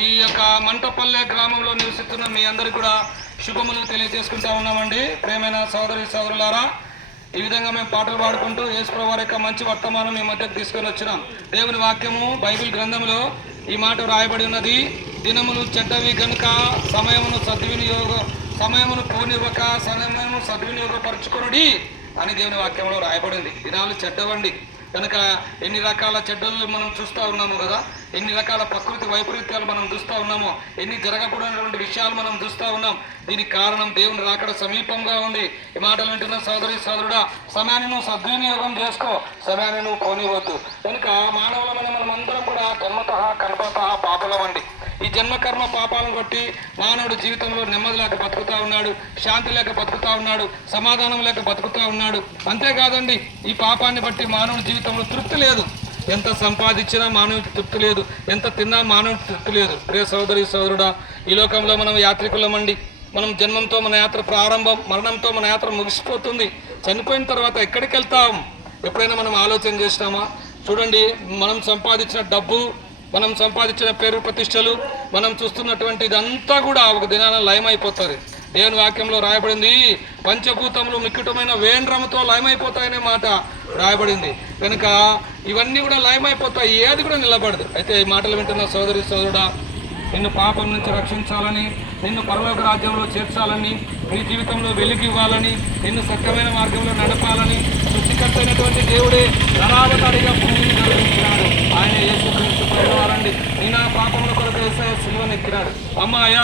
ఈ యొక్క మంటపల్లె గ్రామంలో నివసిస్తున్న మీ అందరికీ కూడా శుభములు తెలియజేసుకుంటా ఉన్నామండి. ప్రేమైన సోదరి సోదరులారా, ఈ విధంగా మేము పాటలు పాడుకుంటూ యేసుప్రభువు వారి యొక్క మంచి వర్తమానం మీ మధ్యకు తీసుకొని వచ్చినాం. దేవుని వాక్యము బైబిల్ గ్రంథంలో ఈ మాట రాయబడి ఉన్నది. దినములు చెడ్డవి కనుక సమయమును పోనివ్వక సమయమును సద్వినియోగపరచుకొనుడి అని దేవుని వాక్యంలో రాయబడింది. దినాలు చెడ్డవండి కనుక ఎన్ని రకాల చెడ్డలు మనం చూస్తూ ఉన్నాము కదా, ఎన్ని రకాల ప్రకృతి వైపరీత్యాలు మనం చూస్తూ ఉన్నాము, ఎన్ని జరగకూడనటువంటి విషయాలు మనం చూస్తూ ఉన్నాం. దీనికి కారణం దేవుని రాకడ సమీపంగా ఉంది. ఈ మాటలు వింటున్న సోదరి సోదరుడా, సమయాన్ని నువ్వు సద్వినియోగం చేసుకో, సమయాన్ని నువ్వు పోనివద్దు. కనుక మానవులమైన మనం అందరం కూడా జన్మతః కల్పతః పాపలమండి. ఈ జన్మకర్మ పాపాలను బట్టి మానవుడు జీవితంలో నెమ్మది లేక బతుకుతా ఉన్నాడు, శాంతి లేక బతుకుతా ఉన్నాడు, సమాధానం లేక బతుకుతా ఉన్నాడు. అంతేకాదండి, ఈ పాపాన్ని బట్టి మానవుడి జీవితంలో తృప్తి లేదు. ఎంత సంపాదించినా మానవుడికి తృప్తి లేదు, ఎంత తిన్నా మానవుడికి తృప్తి లేదు. ప్రియ సోదరి సోదరుడా, ఈ లోకంలో మనం యాత్రికులమండి. మనం జన్మంతో మన యాత్ర ప్రారంభం, మరణంతో మన యాత్ర ముగిసిపోతుంది. చనిపోయిన తర్వాత ఎక్కడికి వెళ్తాం ఎప్పుడైనా మనం ఆలోచన చేసినామా? చూడండి, మనం సంపాదించిన డబ్బు, మనం సంపాదించిన పేరు ప్రతిష్టలు, మనం చూస్తున్నటువంటి ఇదంతా కూడా ఒక దినాన లయమైపోతుంది. దేవుని వాక్యంలో రాయబడింది, పంచభూతములు మిక్కుటమైన వేండ్రముతో లయమైపోతాయనే మాట రాయబడింది. కనుక ఇవన్నీ కూడా లయమైపోతాయి, ఏది కూడా నిలబడదు. అయితే ఈ మాటలు వింటున్న సోదరి సోదరుడా, నిన్ను పాపం నుంచి రక్షించాలని, నిన్ను పరలోక రాజ్యంలో చేర్చాలని, నీ జీవితంలో వెలుగు ఇవ్వాలని, నిన్ను సత్యమైన మార్గంలో నడపాలని సృష్టికర్తైనటువంటి దేవుడే ధనావతారిగా భూమిని నిర్వహించినాడు. ఆయన యేసుక్రీస్తు ప్రభువారండి. నీ నా పాపముల కొరకు యేసయ్య సిలువను ఎక్కినాడు. అమ్మాయ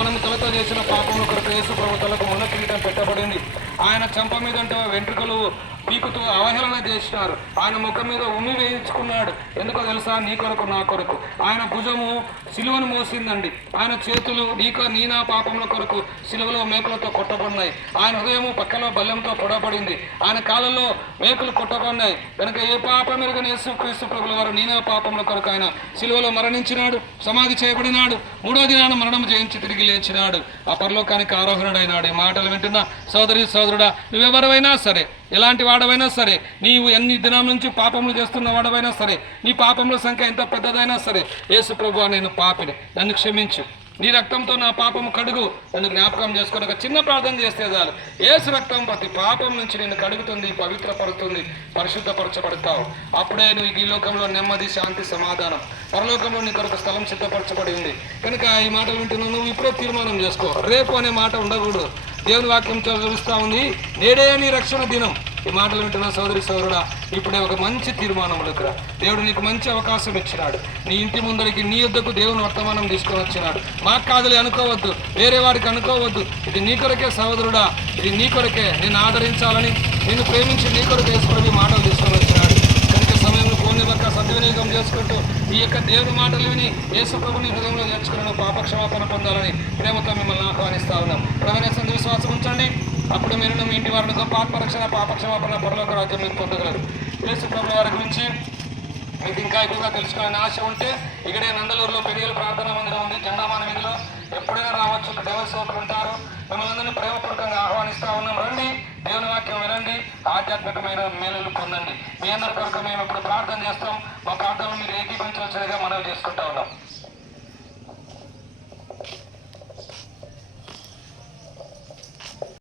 మనము తలతో చేసిన పాపముల కొరకు యేసు ప్రభు తలకు ఉన్న కిరీటం పెట్టబడింది. ఆయన చెంప మీద వెంట్రుకలు పీకుతూ అవహేళన చేసినారు. ఆయన ముఖం మీద ఉమ్మి వేయించుకున్నాడు. ఎందుకో తెలుసా? నీ కొరకు నా కొరకు. ఆయన భుజము సిలువను మోసిందండి. ఆయన చేతులు నీ నా పాపముల కొరకు సిలువలో మేకులతో కొట్టబడినాయి. ఆయన హృదయము పక్కలో బల్లెంతో పొడబడింది. ఆయన కాళ్ళలో మేకులు కొట్టబడినాయి. కనుక ఏ పాపం ఎరుగని యేసుక్రీస్తు ప్రభుల వారు నీ నా పాపముల కొరకు ఆయన సిలువలో మరణించినాడు, సమాధి చేయబడినాడు, 3వ దినాన మరణం జయించి తిరిగి లేచినాడు, ఆ పరలోకానికి ఆరోహణుడైనాడు. ఈ మాటలు వింటున్న సోదరి సోదరుడా, నువ్వెవరైనా సరే, ఎలాంటి వాడవైనా సరే, నీవు ఎన్ని దినాల నుంచి పాపములు చేస్తున్న వాడవైనా సరే, నీ పాపముల సంఖ్య ఎంత పెద్దదైనా సరే, యేసు ప్రభువా నేను పాపిని, నన్ను క్షమించు, నీ రక్తంతో నా పాపము కడుగు, నన్ను జ్ఞాపకం చేసుకుని ఒక చిన్న ప్రార్థన చేస్తే చాలు. యేసు రక్తం ప్రతి పాపం నుంచి నిన్ను కడుగుతుంది, పవిత్రపరుస్తుంది, పరిశుద్ధపరచబడతావు. అప్పుడే నువ్వు ఈ లోకంలో నెమ్మది, శాంతి, సమాధానం, పరలోకంలో నీ కొరకు స్థలం సిద్ధపరచబడి ఉంది. కనుక ఈ మాటలు వింటున్నావు, నువ్వు ఇప్పుడే తీర్మానం చేసుకో. రేపు అనే మాట ఉండకూడదు. దేవుని వాక్యం చదువుస్తూ ఉంది, నేడే నీ రక్షణ దినం. ఈ మాటలు వింటున్న సోదరి సోదరుడా, ఇప్పుడే ఒక మంచి తీర్మానంలోకి రా. దేవుడు నీకు మంచి అవకాశం ఇచ్చినాడు. నీ ఇంటి ముందరికి, నీ యొద్దకు దేవుని వర్తమానం తీసుకొని వచ్చినాడు. మాకు కాదులే అనుకోవద్దు, వేరే వారికి అనుకోవద్దు. ఇది నీ కొరకే సోదరుడా, ఇది నీ కొరకే. నిన్ను ఆదరించాలని, నిన్ను ప్రేమించి నీ కొరకు యేసుప్రభు మాటలు తీసుకొని వచ్చినాడు. కనుక సమయంలో పోనివ్వక సద్వినియోగం చేసుకుంటూ ఈ యొక్క దేవుని మాటలు విని యేసుప్రభుని హృదయంలో చేర్చుకుని పాపక్షమాపణ పొందాలని ప్రేమతో మిమ్మల్ని ఆహ్వానిస్తా ఉన్నాం. ప్రవేశం విశ్వాసం ఉంచండి, అప్పుడు మీరు మీ ఇంటి వారిని గొప్ప ఆత్మరక్షణ, పాపక్షమాపణ, పరలోక రాజ్యం మీరు పొందగలరు. యేసు ప్రభువు వారి గురించి మీకు ఇంకా ఎక్కువగా తెలుసుకోవాలని ఆశ ఉంటే ఇక్కడే నందలూరులో పెరియల ప్రార్థనా మందిరం ఉంది, జెండామాన వీధిలో. ఎప్పుడైనా రావచ్చు, దేవ సేవకులు ఉంటారు. మిమ్మల్ని అందరినీ ప్రేమపూర్వకంగా ఆహ్వానిస్తా ఉన్నాం. రండి, దేవుని వాక్యం వినండి, ఆధ్యాత్మికమైన మేలులు పొందండి. మీ అందరి కొరకు మేము ఇప్పుడు ప్రార్థన చేస్తాం. మా ప్రార్థనలు మీరు ఏకీపించవలసిందిగా మనవి చేసుకుంటా ఉన్నాం.